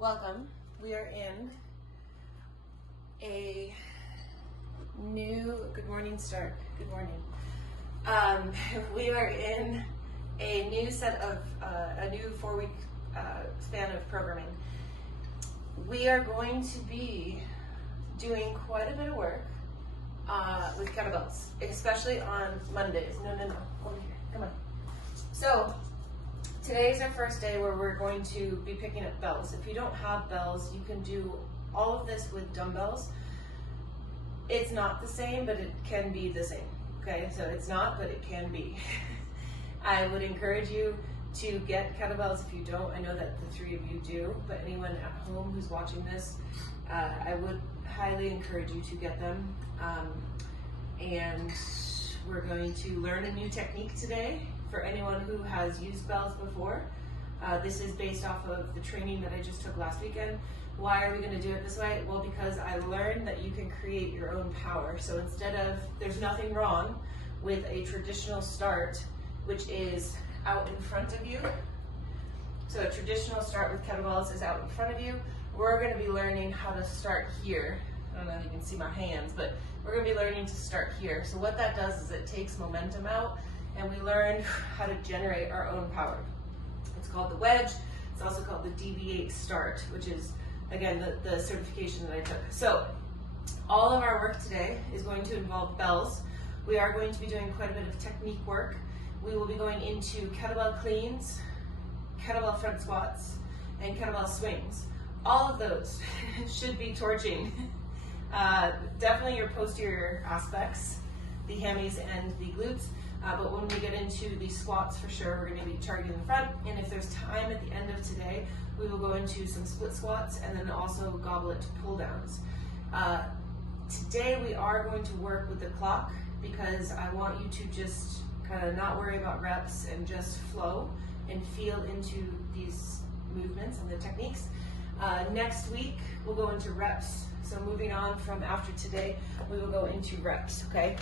Welcome. We are in a new, good morning, Stark. Good morning. We are in a new set of, a new 4-week span of programming. We are going to be doing quite a bit of work with kettlebells, especially on Mondays. No, over here, come on. So, today's our first day where we're going to be picking up bells. If you don't have bells, you can do all of this with dumbbells. It's not the same, but it can be the same. Okay, so it's not, but it can be. I would encourage you to get kettlebells if you don't. I know that the three of you do, but anyone at home who's watching this, I would highly encourage you to get them. And we're going to learn a new technique today. For anyone who has used bells before, this is based off of the training that I just took last weekend. Why are we going to do it this way? Well, because I learned that you can create your own power. So instead of, there's nothing wrong with a traditional start, which is out in front of you. So a traditional start with kettlebells is out in front of you. We're going to be learning how to start here. I don't know if you can see my hands, but we're going to be learning to start here. So what that does is it takes momentum out, and we learn how to generate our own power. It's called the wedge. It's also called the deviate start, which is, again, the certification that I took. So all of our work today is going to involve bells. We are going to be doing quite a bit of technique work. We will be going into kettlebell cleans, kettlebell front squats, and kettlebell swings. All of those should be torching. Definitely your posterior aspects, the hammies and the glutes. But when we get into the squats, for sure, we're going to be targeting the front. And if there's time at the end of today, we will go into some split squats and then also goblet pull downs. Today we are going to work with the clock because I want you to just kind of not worry about reps and just flow and feel into these movements and the techniques. Next week, we'll go into reps. So moving on from after today, we will go into reps, okay?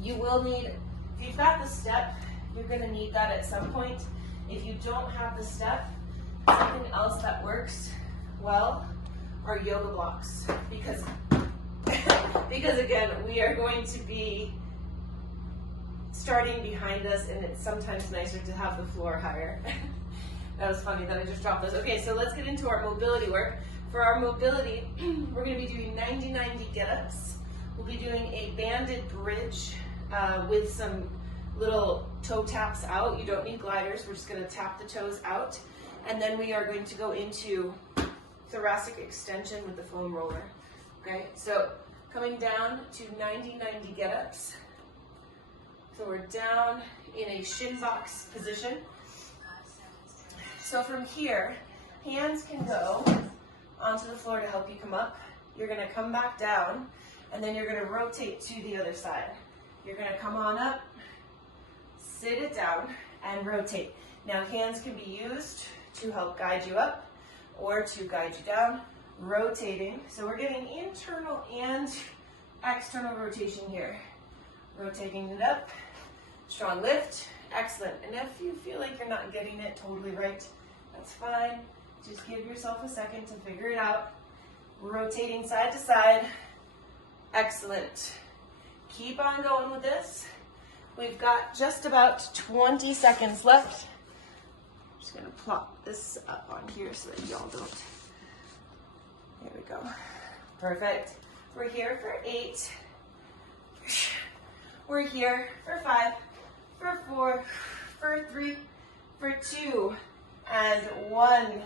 You will need, if you've got the step, you're gonna need that at some point. If you don't have the step, something else that works well are yoga blocks. Because again, we are going to be starting behind us, and it's sometimes nicer to have the floor higher. That was funny that I just dropped those. Okay, so let's get into our mobility work. For our mobility, we're gonna be doing 90-90 get-ups. We'll be doing a banded bridge with some little toe taps out. You don't need gliders. We're just going to tap the toes out. And then we are going to go into thoracic extension with the foam roller. Okay, so coming down to 90-90 get-ups. So we're down in a shin box position. So from here, hands can go onto the floor to help you come up. You're going to come back down, and then you're going to rotate to the other side. You're going to come on up, sit it down, and rotate. Now hands can be used to help guide you up or to guide you down, rotating. So we're getting internal and external rotation here. Rotating it up, strong lift, excellent. And if you feel like you're not getting it totally right, that's fine. Just give yourself a second to figure it out. Rotating side to side, excellent. Keep on going with this. We've got just about 20 seconds left. I'm just gonna plop this up on here so that y'all don't. There we go. Perfect. We're here for 8. We're here for 5, for 4, for 3, for 2, and 1.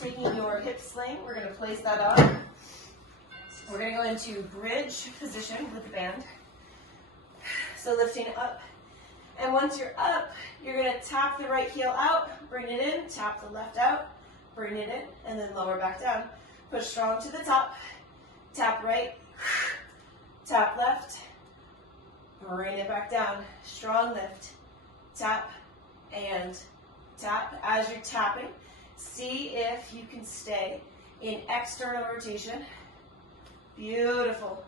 Taking your hip sling, we're gonna place that on. We're gonna go into bridge position with the band. So lifting up, and once you're up, you're gonna tap the right heel out, bring it in, tap the left out, bring it in, and then lower back down. Push strong to the top, tap right, tap left, bring it back down. Strong lift, tap and tap. As you're tapping, see if you can stay in external rotation. Beautiful.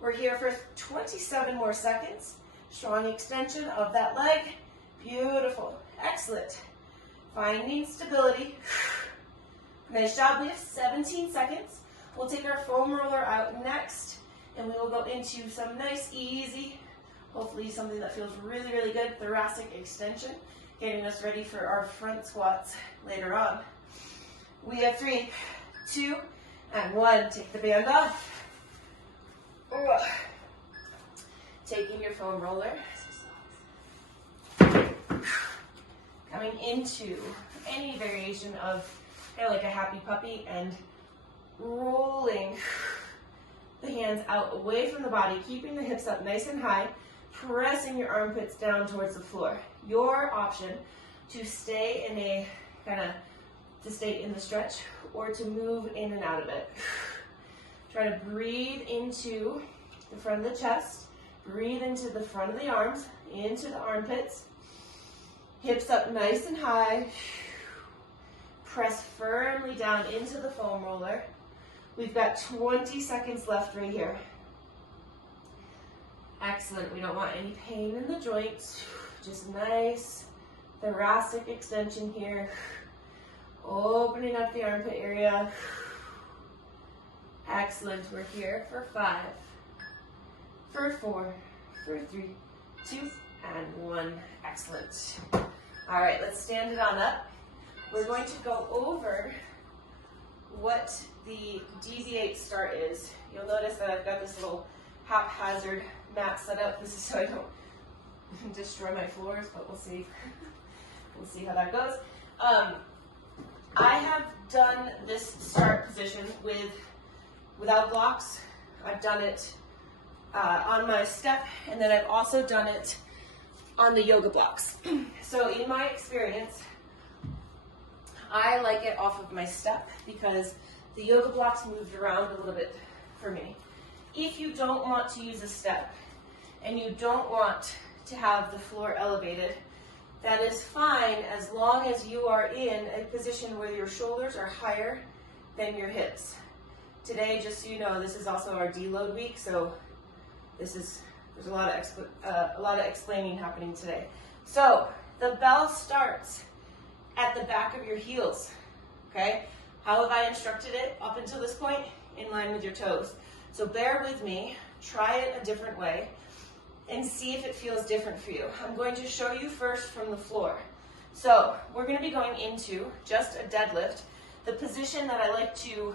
We're here for 27 more seconds. Strong extension of that leg. Beautiful. Excellent. Finding stability. Nice job. We have 17 seconds. We'll take our foam roller out next, and we will go into some nice, easy, hopefully something that feels really, really good, thoracic extension, getting us ready for our front squats later on. We have 3, 2, and 1. Take the band off. Taking your foam roller. Coming into any variation of kind of like a happy puppy and rolling the hands out away from the body, keeping the hips up nice and high, pressing your armpits down towards the floor. Your option to stay in a to stay in the stretch or to move in and out of it. Try to breathe into the front of the chest, breathe into the front of the arms, into the armpits, hips up nice and high. Press firmly down into the foam roller. We've got 20 seconds left right here. Excellent. We don't want any pain in the joints. Just nice thoracic extension here. Opening up the armpit area. Excellent. We're here for 5, for 4, for 3, 2, and 1. Excellent. All right, let's stand it on up. We're going to go over what the deviate start is. You'll notice that I've got this little haphazard mat set up. This is so I don't destroy my floors, but we'll see. We'll see how that goes. I have done this start position without blocks. I've done it on my step, and then I've also done it on the yoga blocks. So in my experience, I like it off of my step because the yoga blocks moved around a little bit for me. If you don't want to use a step and you don't want to have the floor elevated, that is fine as long as you are in a position where your shoulders are higher than your hips. Today, just so you know, this is also our deload week, so there's a lot of explaining happening today. So the bell starts at the back of your heels, okay? How have I instructed it up until this point? In line with your toes. So bear with me, try it a different way, and see if it feels different for you. I'm going to show you first from the floor. So we're gonna be going into just a deadlift. The position that I like to,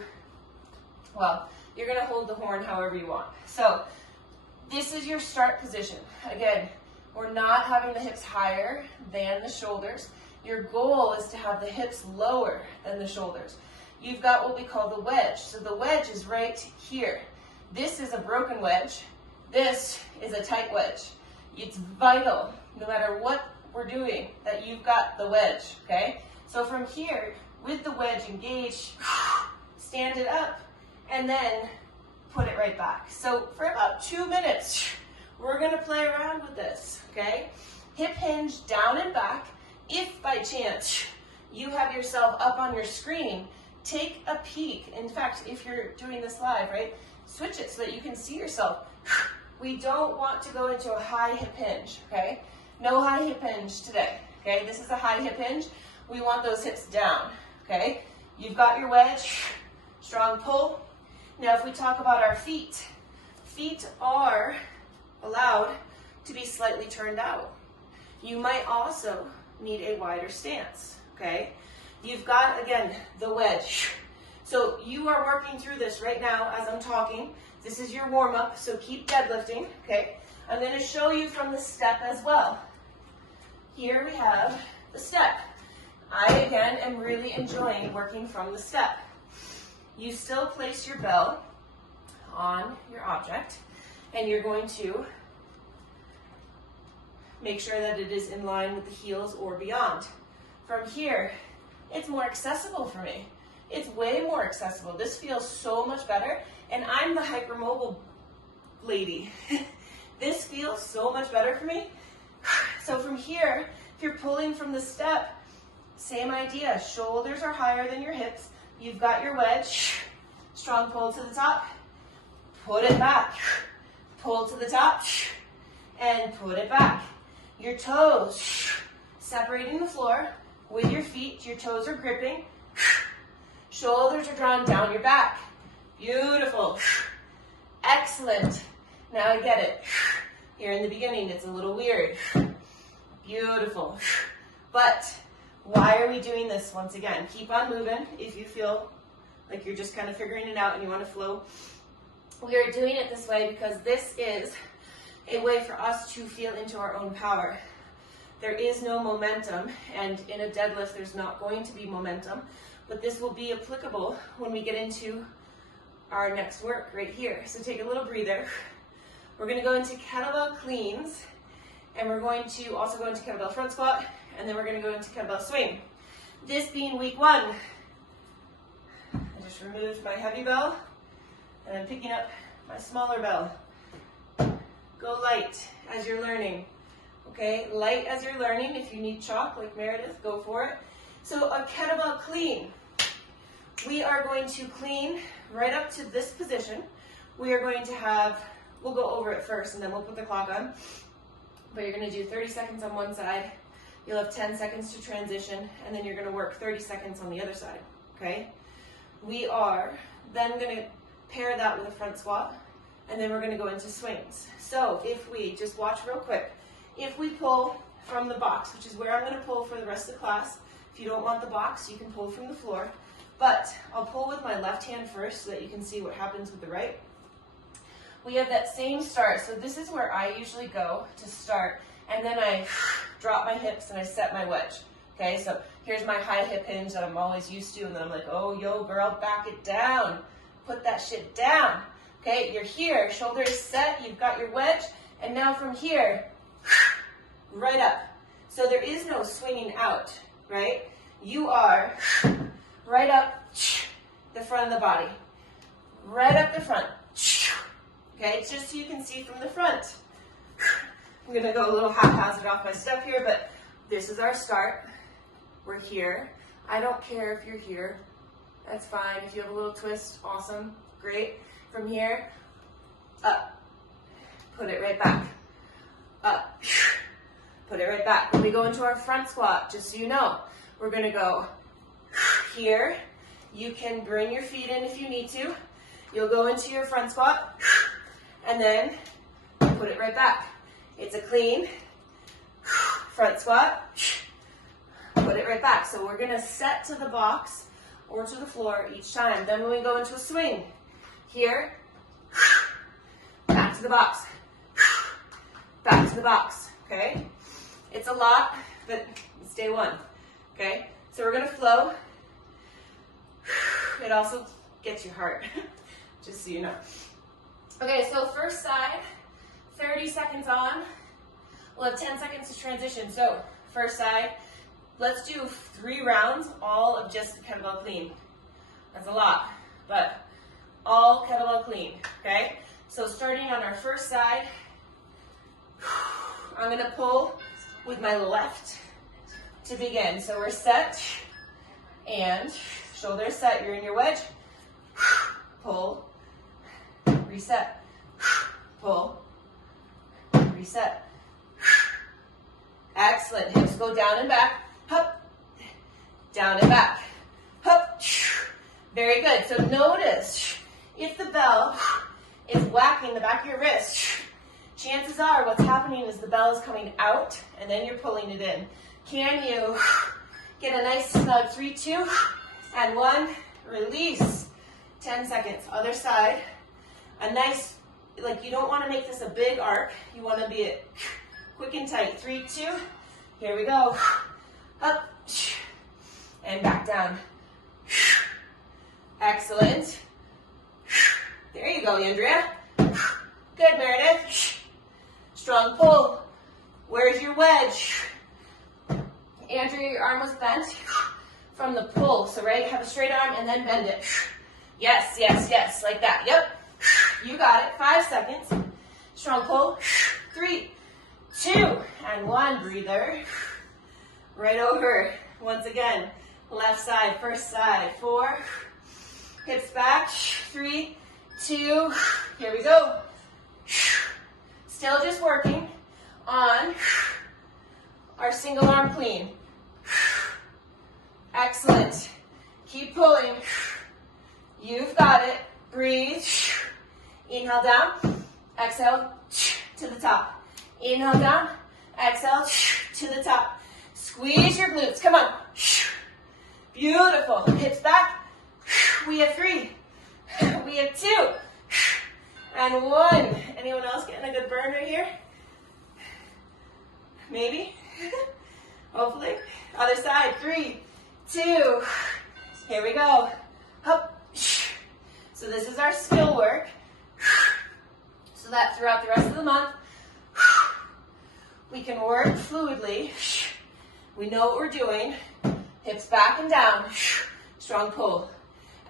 well, you're gonna hold the horn however you want. So this is your start position. Again, we're not having the hips higher than the shoulders. Your goal is to have the hips lower than the shoulders. You've got what we call the wedge. So the wedge is right here. This is a broken wedge. This is a tight wedge. It's vital, no matter what we're doing, that you've got the wedge, okay? So from here, with the wedge engaged, stand it up, and then put it right back. So for about 2 minutes, we're gonna play around with this, okay? Hip hinge down and back. If by chance you have yourself up on your screen, take a peek. In fact, if you're doing this live, right, switch it so that you can see yourself. We don't want to go into a high hip hinge, okay? No high hip hinge today, okay? This is a high hip hinge. We want those hips down, okay? You've got your wedge, strong pull. Now if we talk about our feet, feet are allowed to be slightly turned out. You might also need a wider stance, okay? You've got, again, the wedge. So you are working through this right now as I'm talking. This is your warm-up, so keep deadlifting, okay? I'm gonna show you from the step as well. Here we have the step. I, again, am really enjoying working from the step. You still place your bell on your object, and you're going to make sure that it is in line with the heels or beyond. From here, it's more accessible for me. It's way more accessible. This feels so much better, and I'm the hypermobile lady. This feels so much better for me. So from here, if you're pulling from the step, same idea. Shoulders are higher than your hips. You've got your wedge. Strong pull to the top. Put it back. Pull to the top. And put it back. Your toes separating the floor with your feet. Your toes are gripping. Shoulders are drawn down your back. Beautiful. Excellent. Now I get it. Here in the beginning, it's a little weird. Beautiful. But why are we doing this once again? Keep on moving if you feel like you're just kind of figuring it out and you want to flow. We are doing it this way because this is a way for us to feel into our own power. There is no momentum, and in a deadlift, there's not going to be momentum, but this will be applicable when we get into our next work right here. So take a little breather. We're going to go into kettlebell cleans, and we're going to also go into kettlebell front squat, and then we're going to go into kettlebell swing. This being week 1, I just removed my heavy bell, and I'm picking up my smaller bell. Go light as you're learning. Okay, light as you're learning. If you need chalk like Meredith, go for it. So a kettlebell clean. We are going to clean right up to this position. We are going to have, we'll go over it first and then we'll put the clock on. But you're going to do 30 seconds on one side. You'll have 10 seconds to transition, and then you're going to work 30 seconds on the other side. Okay? We are then going to pair that with a front squat, and then we're going to go into swings. So if we, just watch real quick, if we pull from the box, which is where I'm going to pull for the rest of the class. If you don't want the box, you can pull from the floor. But I'll pull with my left hand first so that you can see what happens with the right. We have that same start. So this is where I usually go to start. And then I drop my hips and I set my wedge. Okay, so here's my high hip hinge that I'm always used to. And then I'm like, oh, yo, girl, back it down. Put that shit down. Okay, you're here. Shoulder is set. You've got your wedge. And now from here, right up. So there is no swinging out, right? You are right up the front of the body. Right up the front. Okay, it's just so you can see from the front. I'm going to go a little haphazard off my step here, but this is our start. We're here. I don't care if you're here. That's fine. If you have a little twist, awesome. Great. From here, up. Put it right back. Up. Put it right back. When we go into our front squat, just so you know, we're going to go here. You can bring your feet in if you need to. You'll go into your front squat, and then put it right back. It's a clean front squat. Put it right back. So we're going to set to the box or to the floor each time. Then when we go into a swing, here, back to the box, back to the box, okay? It's a lot, but it's day 1, okay? So we're going to flow. It also gets your heart, just so you know. Okay, so first side, 30 seconds on. We'll have 10 seconds to transition. So first side, let's do 3 rounds, all of just the kettlebell clean. That's a lot, but all kettlebell clean, okay? So starting on our first side, I'm gonna pull with my left to begin. So we're set, and shoulders set, you're in your wedge, pull, reset, pull, reset. Excellent, hips go down and back, hop, down and back, hop. Very good, so notice if the bell is whacking the back of your wrist, chances are what's happening is the bell is coming out and then you're pulling it in. Can you get a nice snug 3, 2, and 1, release, 10 seconds, other side, a nice, like you don't want to make this a big arc, you want to be it quick and tight, 3, 2, here we go, up, and back down, excellent, there you go, Andrea, good, Meredith, strong pull, where's your wedge, Andrea, your arm was bent from the pull, so right, have a straight arm and then bend it, yes, yes, yes, like that, yep, you got it, 5 seconds, strong pull, 3, 2, and 1, breather, right over, once again, left side, first side, 4, hips back, 3, 2, here we go, still just working on our single arm clean, excellent, Keep pulling. You've got it. Breathe. Inhale down. Exhale to the top. Inhale down. Exhale to the top. Squeeze your glutes. Come on. Beautiful. Hips back. We have 3. We have 2. And 1. Anyone else getting a good burn right here? Maybe. Hopefully. Other side. 3, 2. Here we go. Up. So this is our skill work. So that throughout the rest of the month, we can work fluidly. We know what we're doing. Hips back and down. Strong pull.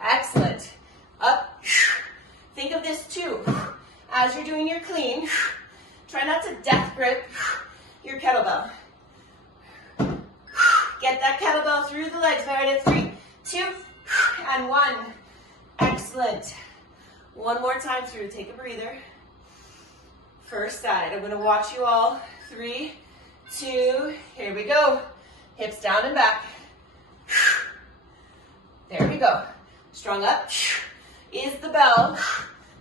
Excellent. Up. Think of this too. As you're doing your clean, try not to death grip your kettlebell. Get that kettlebell through the legs. Meredith. 3, 2, and 1. Excellent. One more time through. Take a breather. First side. I'm going to watch you all. 3, 2, here we go. Hips down and back. There we go. Strong up. Is the bell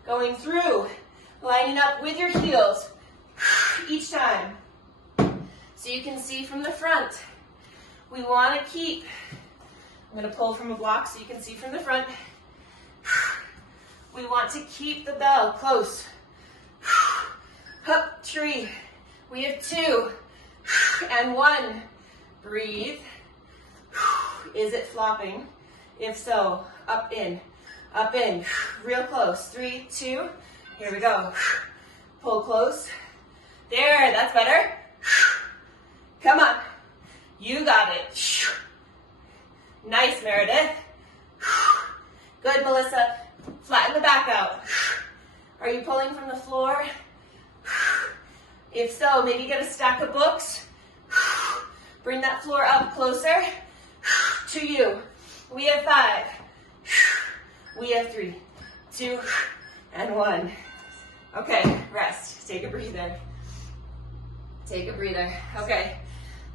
going through, lining up with your heels each time. So you can see from the front. We want to keep, I'm going to pull from a block so you can see from the front. We want to keep the bell close. Up, 3. We have 2 and 1. Breathe. Is it flopping? If so, up, in, real close. 3, 2, here we go. Pull close. There, that's better. Come on. You got it. Nice, Meredith. Good, Melissa. Flatten the back out. Are you pulling from the floor? If so, maybe get a stack of books. Bring that floor up closer to you. We have 5. We have 3, 2, and 1. Okay, rest. Take a breather. Take a breather. Okay,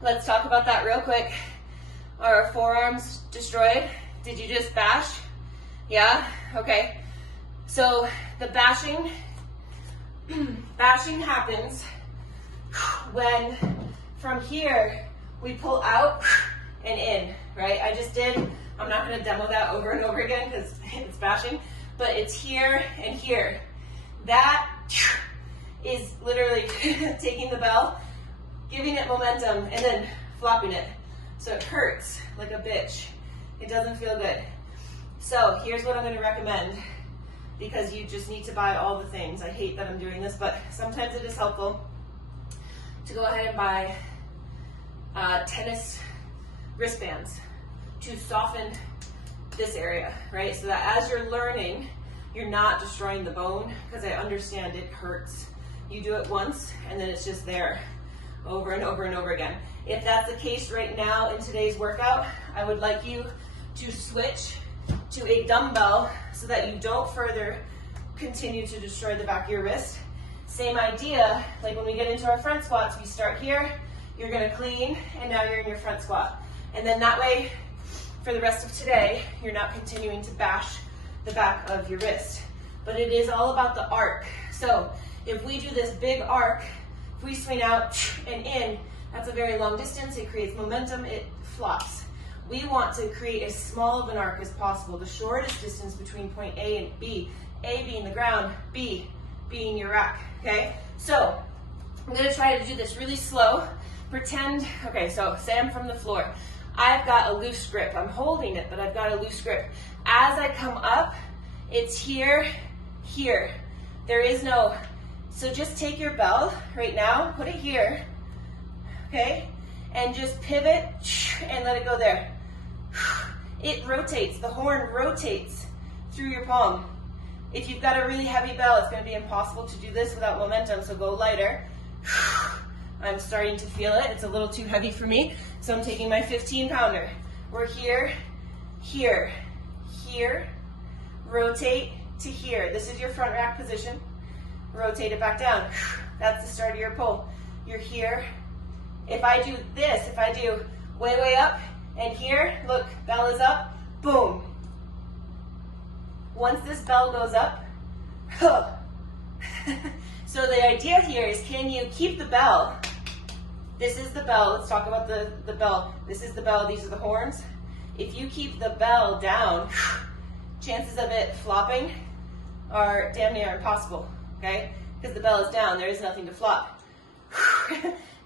let's talk about that real quick. Are our forearms destroyed? Did you just bash? Yeah? Okay. So the bashing happens when from here we pull out and in, right? I just did. I'm not going to demo that over and over again because it's bashing, but it's here and here. That is literally taking the bell, giving it momentum, and then flopping it. So it hurts like a bitch. It doesn't feel good. So here's what I'm going to recommend, because you just need to buy all the things. I hate that I'm doing this, but sometimes it is helpful to go ahead and buy tennis wristbands to soften this area, right? So that as you're learning, you're not destroying the bone, because I understand it hurts. You do it once and then it's just there over and over and over again. If that's the case right now in today's workout, I would like you to switch to a dumbbell so that you don't further continue to destroy the back of your wrist. Same idea, like when we get into our front squats, we start here, you're gonna clean, and now you're in your front squat. And then that way, for the rest of today, you're not continuing to bash the back of your wrist. But it is all about the arc. So if we do this big arc, if we swing out and in, that's a very long distance, it creates momentum, it flops. We want to create as small of an arc as possible, the shortest distance between point A and B. A being the ground, B being your rack, okay? So I'm gonna try to do this really slow. Pretend, okay, so say I'm from the floor. I've got a loose grip. I'm holding it, but I've got a loose grip. As I come up, it's here, here. There is no, so just take your bell right now, put it here, okay? And just pivot and let it go there. It rotates, the horn rotates through your palm. If you've got a really heavy bell, it's gonna be impossible to do this without momentum, so go lighter. I'm starting to feel it. It's a little too heavy for me, so I'm taking my 15-pounder. We're here, here, here, rotate to here. This is your front rack position. Rotate it back down. That's the start of your pull. You're here. If I do this, if I do way, way up, and here, look, bell is up, boom. Once this bell goes up, so the idea here is, can you keep the bell? This is the bell. Let's talk about the bell. This is the bell. These are the horns. If you keep the bell down, chances of it flopping are damn near impossible, okay? Because the bell is down, there is nothing to flop.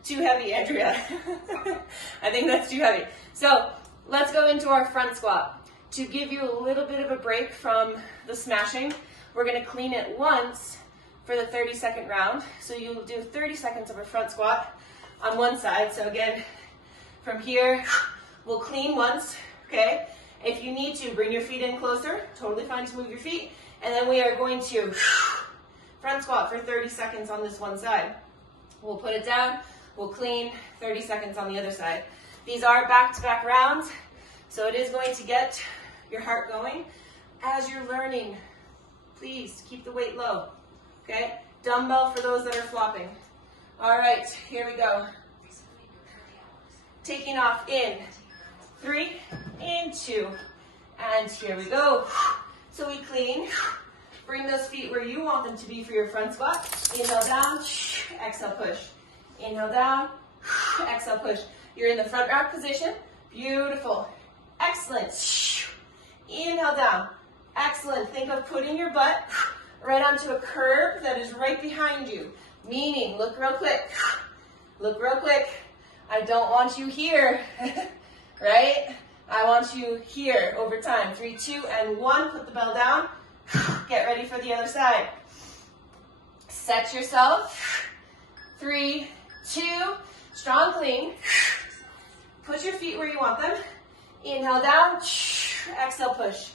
Too heavy, Andrea. I think that's too heavy. So let's go into our front squat. To give you a little bit of a break from the smashing, we're gonna clean it once for the 30-second round. So you'll do 30 seconds of a front squat on one side. So again, from here, we'll clean once, okay? If you need to, bring your feet in closer, totally fine to move your feet. And then we are going to front squat for 30 seconds on this one side. We'll put it down, we'll clean, 30 seconds on the other side. These are back-to-back rounds, so it is going to get your heart going as you're learning. Please keep the weight low, okay? Dumbbell for those that are flopping. All right, here we go. Taking off in 3, in 2, and here we go. So we clean, bring those feet where you want them to be for your front squat. Inhale down, exhale push. Inhale down, exhale push. You're in the front rack position, beautiful, excellent. Inhale down, excellent. Think of putting your butt right onto a curb that is right behind you. Meaning, look real quick, look real quick. I don't want you here, right? I want you here over time. 3, 2, and 1. Put the bell down. Get ready for the other side. Set yourself. 3, 2, strong clean. Put your feet where you want them. Inhale down, exhale push.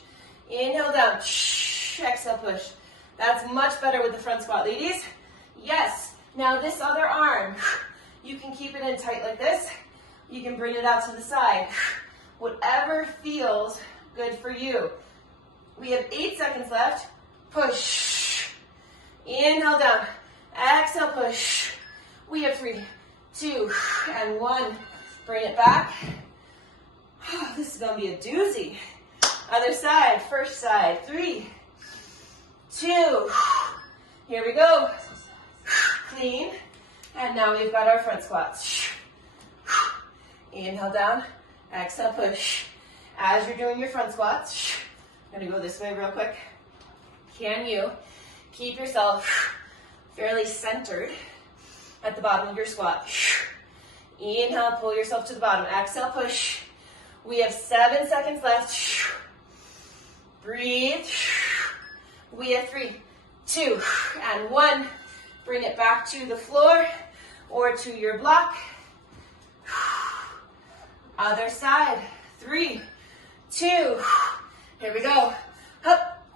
Inhale down, exhale push. That's much better with the front squat, ladies. Yes. Now this other arm, you can keep it in tight like this. You can bring it out to the side. Whatever feels good for you. We have 8 seconds left. Push. Inhale down. Exhale push. We have 3, 2, and 1. Bring it back. This is going to be a doozy. Other side. First side. 3, 2. Here we go. Clean. And now we've got our front squats. Inhale down. Exhale push. As you're doing your front squats, I'm going to go this way real quick. Can you keep yourself fairly centered at the bottom of your squat? Inhale, pull yourself to the bottom. Exhale, push. We have 7 seconds left. Breathe. We have 3, 2, and 1. Bring it back to the floor or to your block. Other side. 3, 2. Here we go. Up.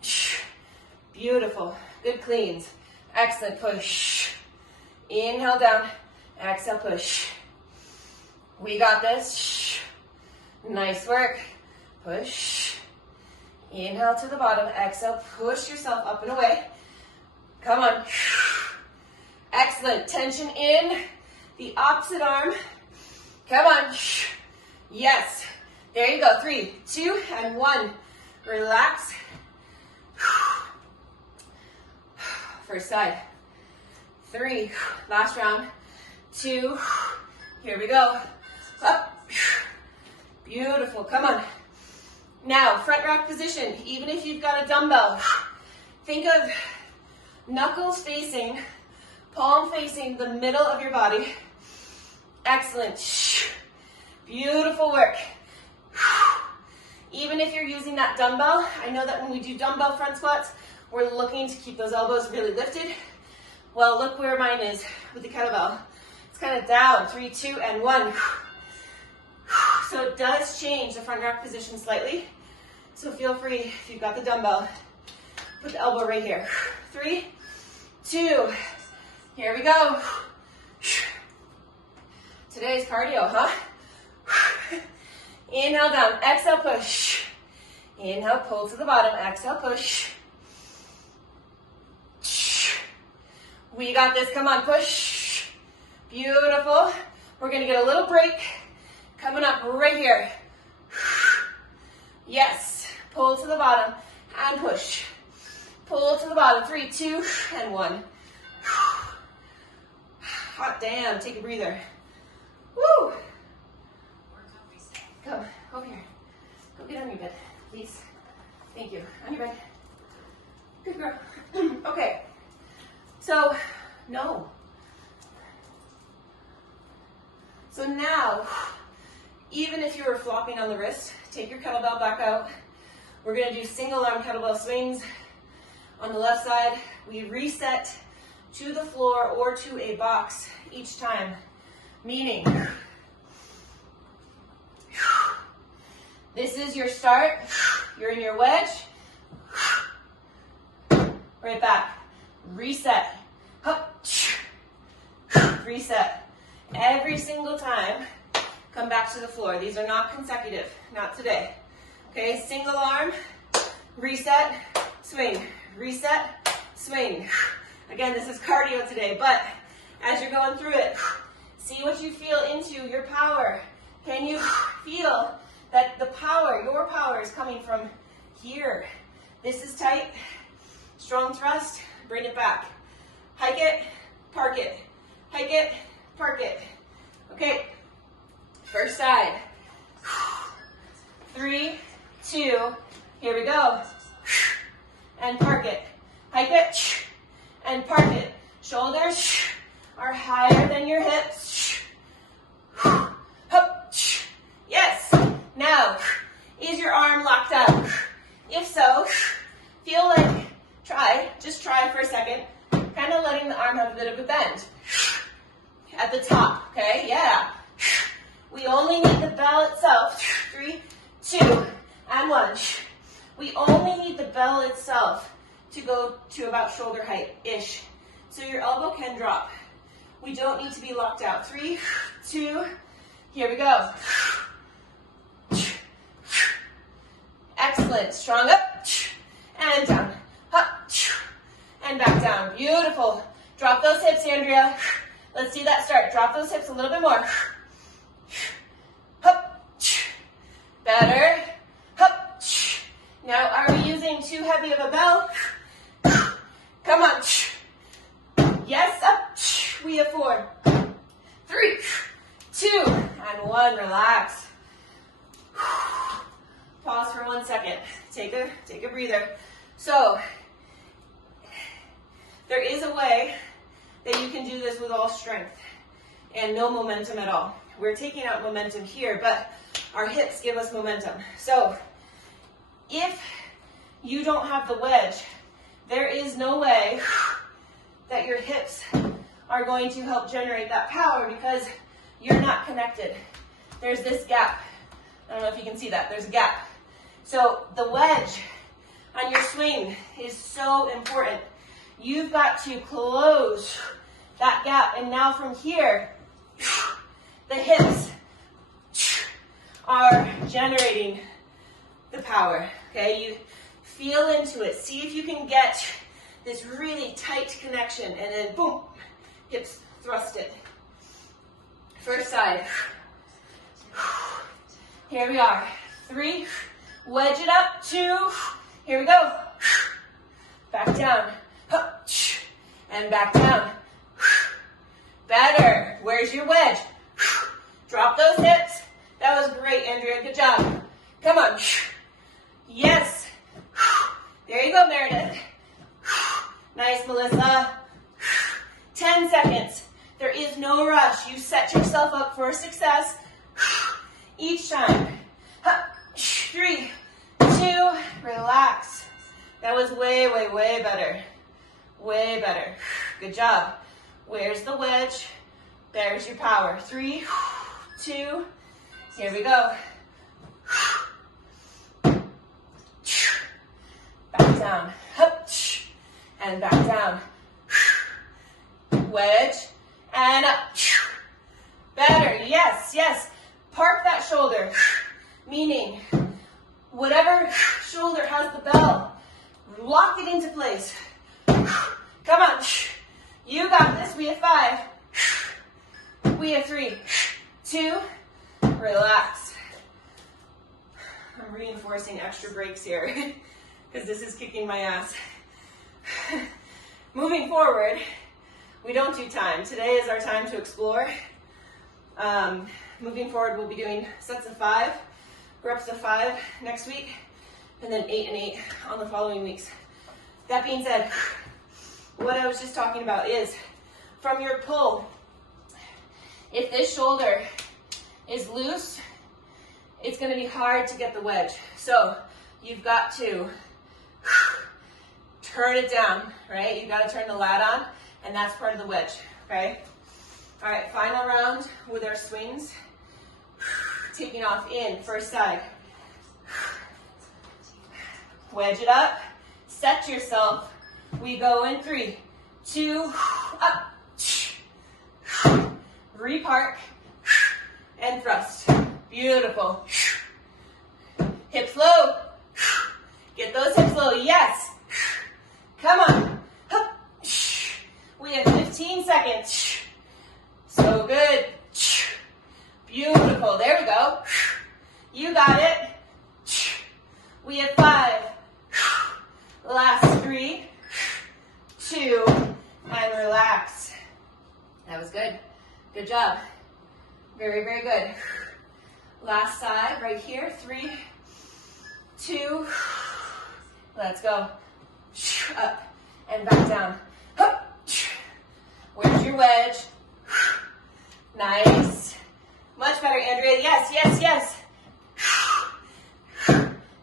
Beautiful. Good cleans. Excellent push. Inhale down. Exhale push. We got this. Nice work. Push. Inhale to the bottom. Exhale. Push yourself up and away. Come on. Excellent. Tension in the opposite arm. Come on. Yes. There you go. 3, 2, and 1. Relax. First side. 3. Last round. 2. Here we go. Up. Beautiful. Come on. Now, front rack position. Even if you've got a dumbbell, think of knuckles facing, palm facing the middle of your body. Excellent. Beautiful work. Even if you're using that dumbbell, I know that when we do dumbbell front squats, we're looking to keep those elbows really lifted. Well, look where mine is with the kettlebell. It's kind of down. 3, 2, and 1. So it does change the front rack position slightly. So feel free, if you've got the dumbbell, put the elbow right here. 3, 2, here we go. Today's cardio, huh? Inhale down, exhale push. Inhale, pull to the bottom, exhale push. We got this, come on, push. Beautiful. We're gonna get a little break coming up right here. Yes. Pull to the bottom and push. Pull to the bottom. 3, 2, and 1. Hot damn. Take a breather. Woo! Come over here. Go get on your bed, please. Thank you. On your bed. Good girl. Okay. So, no. So now, even if you were flopping on the wrist, take your kettlebell back out. We're going to do single arm kettlebell swings. On the left side, we reset to the floor or to a box each time. Meaning, this is your start. You're in your wedge. Right back. Reset. Reset. Every single time, come back to the floor. These are not consecutive. Not today. Okay, single arm, reset, swing. Reset, swing. Again, this is cardio today, but as you're going through it, see what you feel into your power. Can you feel that the power, your power, is coming from here? This is tight. Strong thrust, bring it back. Hike it, park it. Hike it, park it. Okay, first side. 3, 2, here we go. And park it. Hike it, and park it. Shoulders are higher than your hips. Yes. Now, is your arm locked up? If so, feel like, just try for a second, kind of letting the arm have a bit of a bend. At the top, okay? Yeah. We only need the bell itself. 3, 2, and 1. We only need the bell itself to go to about shoulder height-ish. So your elbow can drop. We don't need to be locked out. 3, 2, here we go. Excellent. Strong up and down. Up and back down. Beautiful. Drop those hips, Andrea. Let's see that start. Drop those hips a little bit more. Up. Better. Up. Now, are we using too heavy of a bell? Come on. Yes, up. We have 4, 3, 2, and 1. Relax. Pause for 1 second. Take a breather. So, there is a way that you can do this with all strength and no momentum at all. We're taking out momentum here, but our hips give us momentum. So, if you don't have the wedge, there is no way that your hips are going to help generate that power because you're not connected. There's this gap. I don't know if you can see that. There's a gap. So the wedge on your swing is so important. You've got to close that gap. And now from here, the hips are generating the power. Okay, you feel into it. See if you can get this really tight connection and then boom, hips thrust it. First side. Here we are. 3, wedge it up. 2, here we go. Back down. And back down. Better. Where's your wedge? Drop those hips. That was great, Andrea. Good job. Come on. Yes. There you go, Meredith. Nice, Melissa. 10 seconds. There is no rush. You set yourself up for success each time. 3, 2, relax. That was way, way, way better. Way better. Good job. Where's the wedge? There's your power. 3, 2, here we go. Back down. Up. And back down. Wedge. And up. Better. Yes, yes. Park that shoulder. Meaning, whatever shoulder has the bell, lock it into place. Come on. You got this. We have 5. We have 3, 2, relax. I'm reinforcing extra breaks here because this is kicking my ass. Moving forward, we don't do time. Today is our time to explore. Moving forward, we'll be doing sets of 5, reps of 5 next week, and then 8 and 8 on the following weeks. That being said, what I was just talking about is from your pull, if this shoulder is loose, it's going to be hard to get the wedge. So you've got to turn it down, right? You've got to turn the lat on, and that's part of the wedge, okay? All right, final round with our swings. Taking off in, first side. Wedge it up, set yourself. We go in 3, 2, up. Repark and thrust. Beautiful. Hips low. Get those hips low, yes. Come on. We have 15 seconds. So good. Beautiful. There we go. You got it. We have 5. Last 3, 2, and relax. That was good. Good job. Very, very good. Last side right here. 3, 2. Let's go. Up and back down. Where's your wedge? Nice. Much better, Andrea. Yes, yes, yes.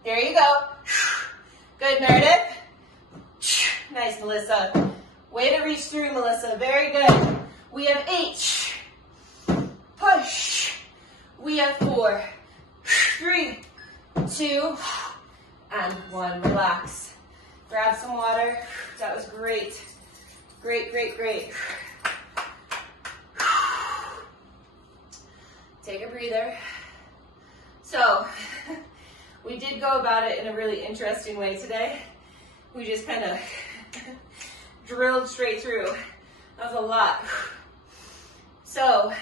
There you go. Good, Meredith. Nice, Melissa. Way to reach through, Melissa. Very good. We have 8. Push. We have 4, 3, 2, and 1. Relax. Grab some water. That was great. Great, great, great. Take a breather. So, we did go about it in a really interesting way today. We just kind of drilled straight through. That was a lot. So,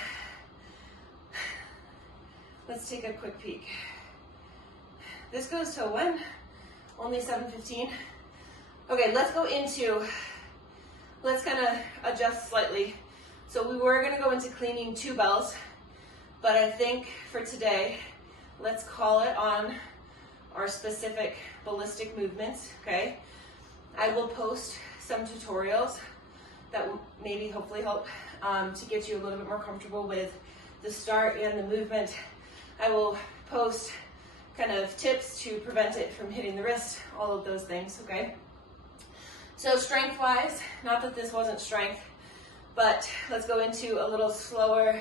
let's take a quick peek. This goes till when? Only 7:15. Okay, let's go into, let's kind of adjust slightly. So we were going to go into cleaning 2 bells, but I think for today, let's call it on our specific ballistic movements, okay? I will post some tutorials that will maybe hopefully help to get you a little bit more comfortable with the start and the movement. I will post kind of tips to prevent it from hitting the wrist, all of those things, okay? So strength-wise, not that this wasn't strength, but let's go into a little slower,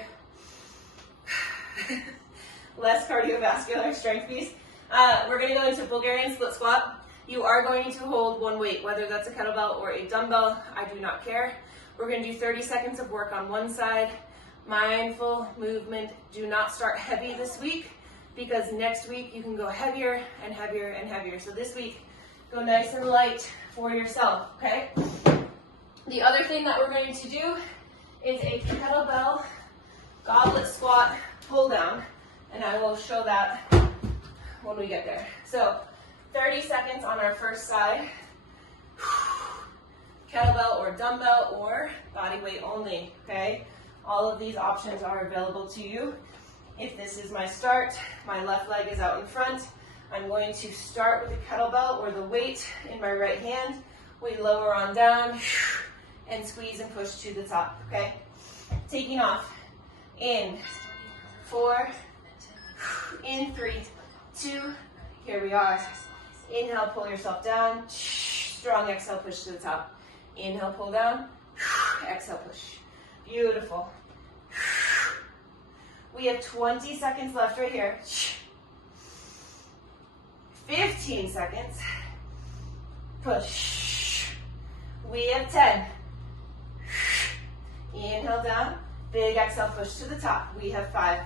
less cardiovascular strength piece. We're going to go into Bulgarian Split Squat. You are going to hold one weight, whether that's a kettlebell or a dumbbell, I do not care. We're going to do 30 seconds of work on one side. Mindful movement. Do not start heavy this week, because next week you can go heavier and heavier and heavier. So this week, go nice and light for yourself, okay? The other thing that we're going to do is a Kettlebell Goblet squat pull down, and I will show that when we get there. So 30 seconds on our first side. Kettlebell or dumbbell or body weight only, okay? All of these options are available to you. If this is my start, my left leg is out in front. I'm going to start with the kettlebell or the weight in my right hand. We lower on down and squeeze and push to the top, okay? Taking off. In 4, in 3, 2, here we are. Inhale, pull yourself down. Strong exhale, push to the top. Inhale, pull down. Exhale, push. Beautiful. We have 20 seconds left right here. 15 seconds. Push. We have 10. Inhale down. Big exhale, push to the top. We have 5.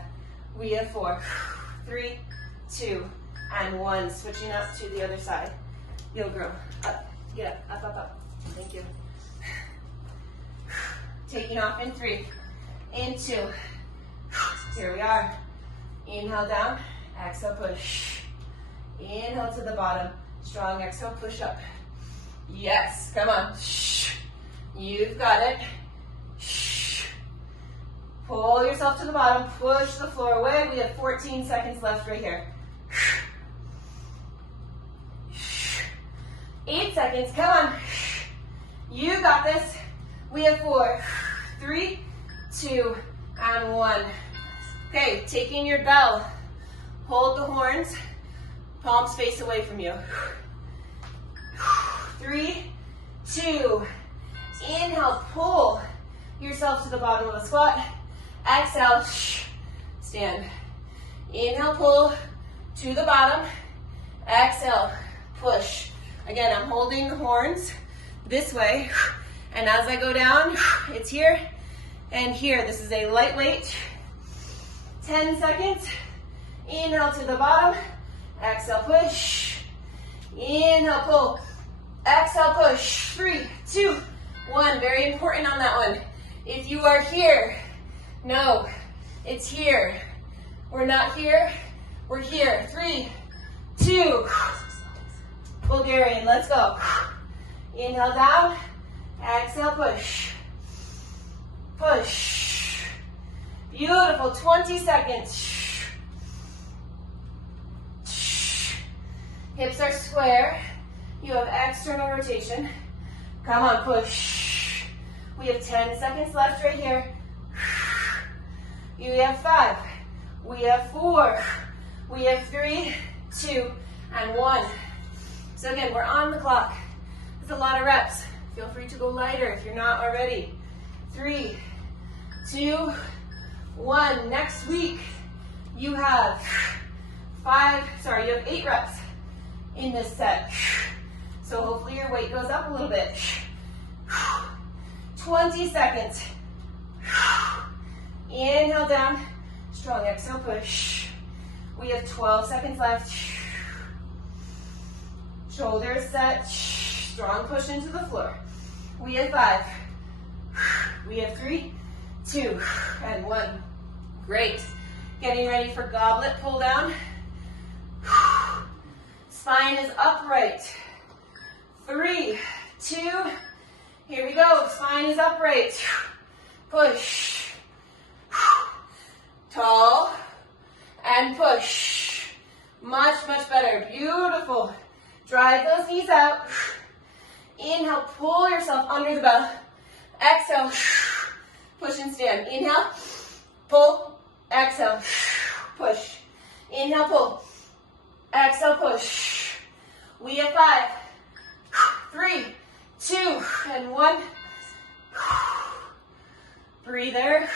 We have 4. 3, 2, and 1. Switching up to the other side. You'll grow. Up. Get up. Up, up, up. Thank you. Taking off in 3. In 2. Here we are. Inhale down. Exhale, push. Inhale to the bottom. Strong exhale, push up. Yes, come on. You've got it. Pull yourself to the bottom, push the floor away. We have 14 seconds left right here. 8 seconds, come on. You got this. We have 4, 3, 2, and 1. Okay, taking your bell. Hold the horns, palms face away from you. 3, 2, inhale, pull yourself to the bottom of the squat. Exhale, stand. Inhale, pull to the bottom. Exhale, push. Again, I'm holding the horns this way, and as I go down, it's here and here. This is a lightweight. 10 seconds. Inhale to the bottom. Exhale, push. Inhale, pull. Exhale, push. 3, 2, 1. Very important on that one. If you are here, no, it's here. We're not here, we're here. 3, 2, Bulgarian, let's go. Inhale down, exhale, push. Push. Beautiful, 20 seconds. Hips are square. You have external rotation. Come on, push. We have 10 seconds left right here. You have 5. We have 4. We have 3, 2, and 1. So again, we're on the clock. It's a lot of reps. Feel free to go lighter if you're not already. 3, 2, 1. Next week, you have 8 reps in this set. So hopefully your weight goes up a little bit. 20 seconds. Inhale down, strong exhale, push. We have 12 seconds left. Shoulders set, strong push into the floor. We have 5. We have 3, 2, and 1. Great. Getting ready for goblet pull down. Spine is upright. 3, 2, here we go. Spine is upright. Push. Tall and push. Much, much better. Beautiful. Drive those knees out. Inhale, pull yourself under the bell. Exhale, push and stand. Inhale, pull, exhale, push. Inhale, pull, exhale, push. We have 5, 3, 2, and 1. Breather.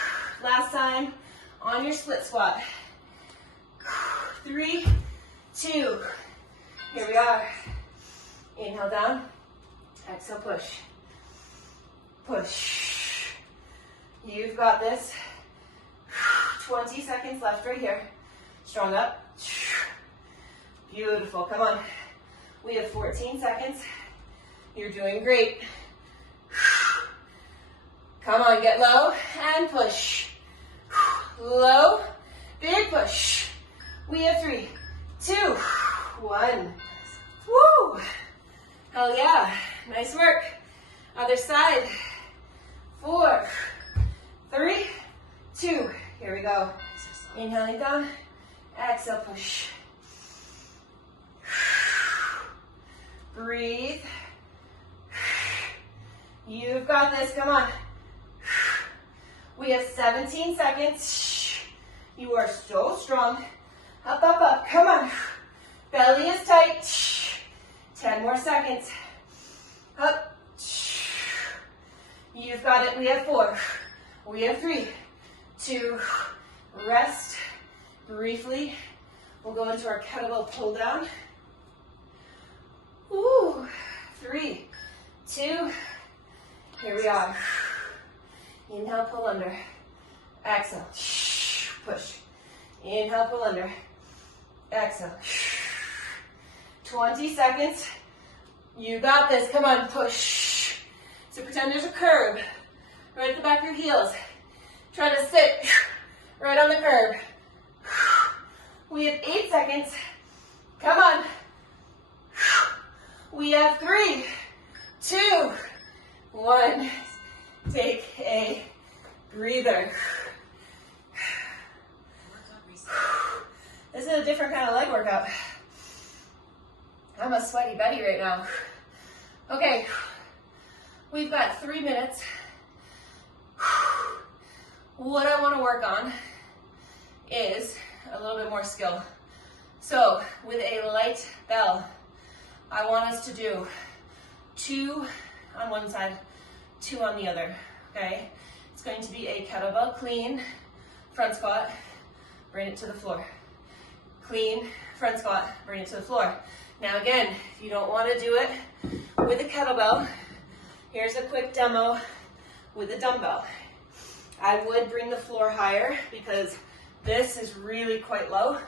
Last time on your split squat. 3, 2. Here we are. Inhale down. Exhale, push. Push. You've got this. 20 seconds left right here. Strong up. Beautiful. Come on. We have 14 seconds. You're doing great. Come on, get low and push. Low, big push. We have 3, 2, 1. Woo! Hell yeah. Nice work. Other side. 4, 3, 2. Here we go. Inhaling down. Exhale, push. Breathe. You've got this. Come on. We have 17 seconds. You are so strong. Up, up, up. Come on. Belly is tight. 10 more seconds. Up. You've got it. We have 4. We have 3, 2. Rest briefly. We'll go into our kettlebell pull down. Ooh. 3, 2. Here we are. Inhale, pull under. Exhale. Push. Inhale, pull under. Exhale. 20 seconds. You got this. Come on, push. So pretend there's a curb right at the back of your heels. Try to sit right on the curb. We have 8 seconds. Come on. We have 3, 2, 1. Take a breather. This is a different kind of leg workout. I'm a sweaty Betty right now. Okay, we've got 3 minutes. What I want to work on is a little bit more skill. So with a light bell, I want us to do 2 on one side, 2 on the other, okay? It's going to be a kettlebell clean front squat, bring it to the floor. Clean front squat, bring it to the floor. Now again, if you don't want to do it with a kettlebell, here's a quick demo with a dumbbell. I would bring the floor higher because this is really quite low,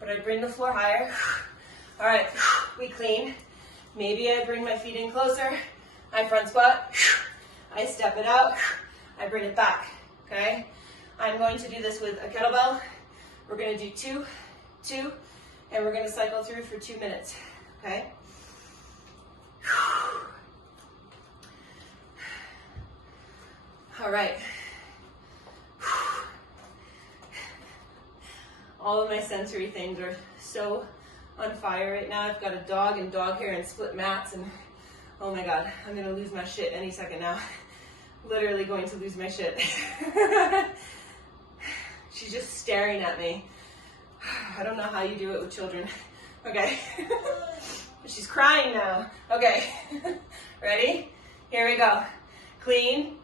but I bring the floor higher. All right, we clean. Maybe I bring my feet in closer. I front squat. I step it out. I bring it back, okay? I'm going to do this with a kettlebell. We're going to do 2, 2, and we're going to cycle through for 2 minutes, okay? All right. All of my sensory things are so on fire right now. I've got a dog and dog hair and split mats, and oh my God, I'm gonna lose my shit any second now. Literally going to lose my shit. She's just staring at me. I don't know how you do it with children. Okay. She's crying now. Okay. Ready? Here we go. Clean.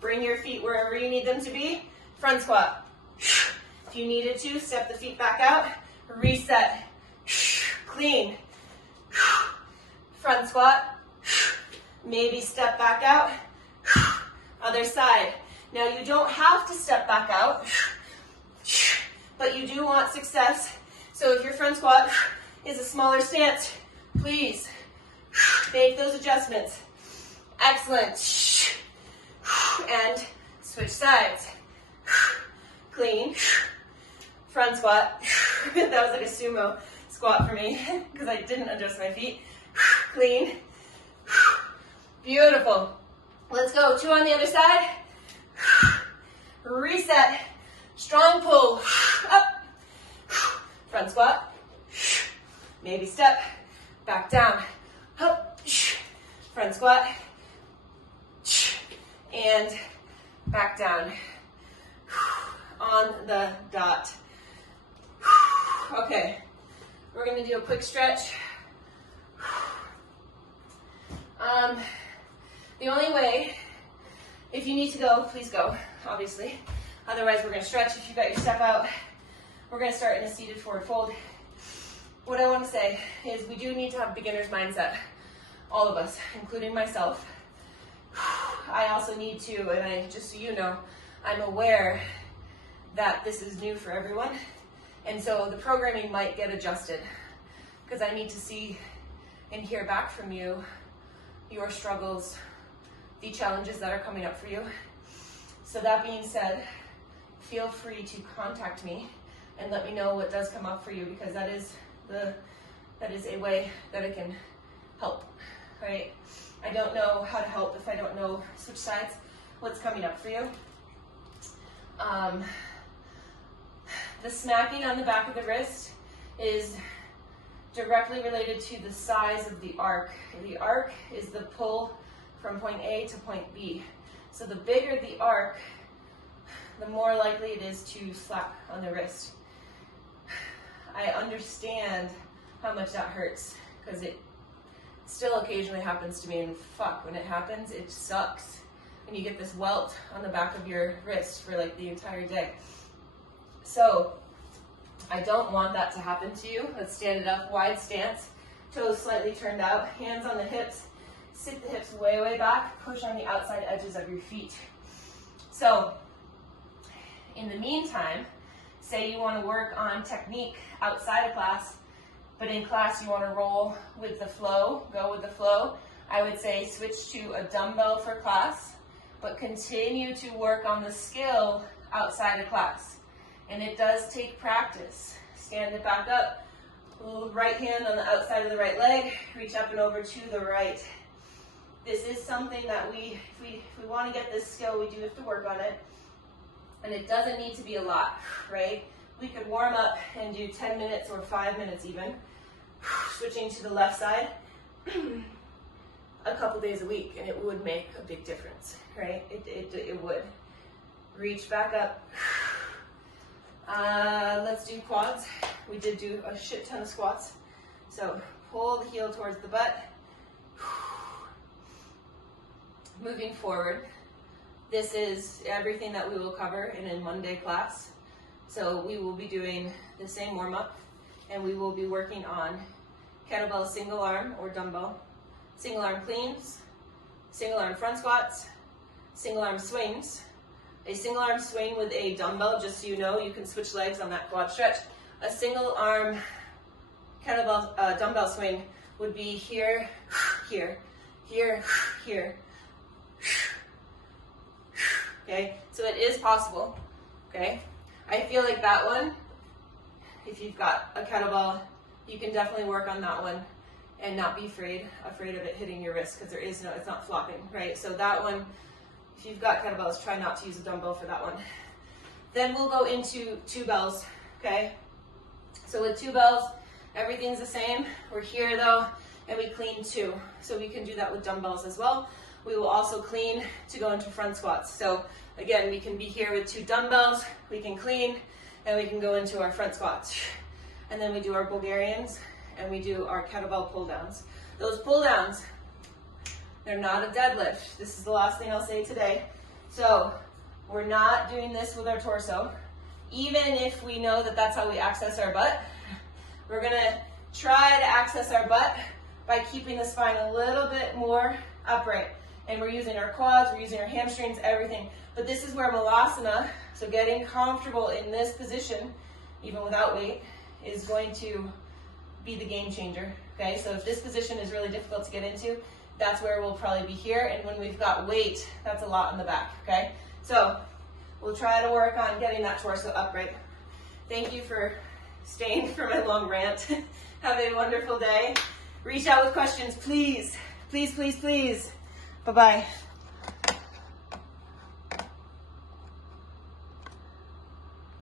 Bring your feet wherever you need them to be. Front squat. If you needed to, step the feet back out. Reset. Clean. Front squat. Maybe step back out. Other side. Now you don't have to step back out, but you do want success. So if your front squat is a smaller stance, please make those adjustments. Excellent. And switch sides. Clean. Front squat. That was like a sumo squat for me because I didn't adjust my feet. Clean. Beautiful. Let's go. 2 on the other side. Reset. Strong pull. Up. Front squat. Maybe step. Back down. Up. Front squat. And back down. On the dot. Okay. We're going to do a quick stretch. The only way, if you need to go, please go, obviously. Otherwise, we're going to stretch. If you've got your step out, we're going to start in a seated forward fold. What I want to say is we do need to have beginner's mindset, all of us, including myself. I also need to, and just so you know, I'm aware that this is new for everyone. And so the programming might get adjusted because I need to see and hear back from you, your struggles, the challenges that are coming up for you. So that being said, feel free to contact me and let me know what does come up for you, because that is a way that I can help, right? I don't know how to help if I don't know, switch sides, what's coming up for you. The smacking on the back of the wrist is directly related to the size of the arc. The arc is the pull from point A to point B. So the bigger the arc, the more likely it is to slap on the wrist. I understand how much that hurts because it still occasionally happens to me, and fuck, when it happens, it sucks. And you get this welt on the back of your wrist for like the entire day. So I don't want that to happen to you. Let's stand it up, wide stance, toes slightly turned out, hands on the hips, sit the hips way, way back, push on the outside edges of your feet. So in the meantime, say you want to work on technique outside of class, but in class you want to roll with the flow, go with the flow, I would say switch to a dumbbell for class, but continue to work on the skill outside of class. And it does take practice. Stand it back up, Right hand on the outside of the right leg, reach up and over to the right. This is something that if we want to get this skill, we do have to work on it. And it doesn't need to be a lot, right? We could warm up and do 10 minutes or 5 minutes even, switching to the left side a couple days a week, and it would make a big difference, right? It would. Reach back up. Let's do quads. We did do a shit ton of squats. So pull the heel towards the butt. Moving forward. This is everything that we will cover in a Monday class. So we will be doing the same warm-up, and we will be working on kettlebell single arm or dumbbell, single arm cleans, single arm front squats, single arm swings. A single arm swing with a dumbbell, just so you know, you can switch legs on that quad stretch. A single arm kettlebell dumbbell swing would be here, here, here, here. Okay, so it is possible, okay? I feel like that one, if you've got a kettlebell, you can definitely work on that one and not be afraid of it hitting your wrist, because it's not flopping, right? So that one, if you've got kettlebells, try not to use a dumbbell for that one. Then we'll go into two bells, okay? So with two bells, everything's the same. We're here though, and we clean two. So we can do that with dumbbells as well. We will also clean to go into front squats. So again, we can be here with two dumbbells, we can clean, and we can go into our front squats. And then we do our Bulgarians, and we do our kettlebell pull downs. Those pull downs, they're not a deadlift. This is the last thing I'll say today. So we're not doing this with our torso. Even if we know that that's how we access our butt, we're gonna try to access our butt by keeping the spine a little bit more upright. And we're using our quads, we're using our hamstrings, everything. But this is where malasana, so getting comfortable in this position, even without weight, is going to be the game changer, okay? So if this position is really difficult to get into, that's where we'll probably be here. And when we've got weight, that's a lot in the back, okay? So we'll try to work on getting that torso upright. Thank you for staying for my long rant. Have a wonderful day. Reach out with questions, please. Please, please, please. Bye-bye.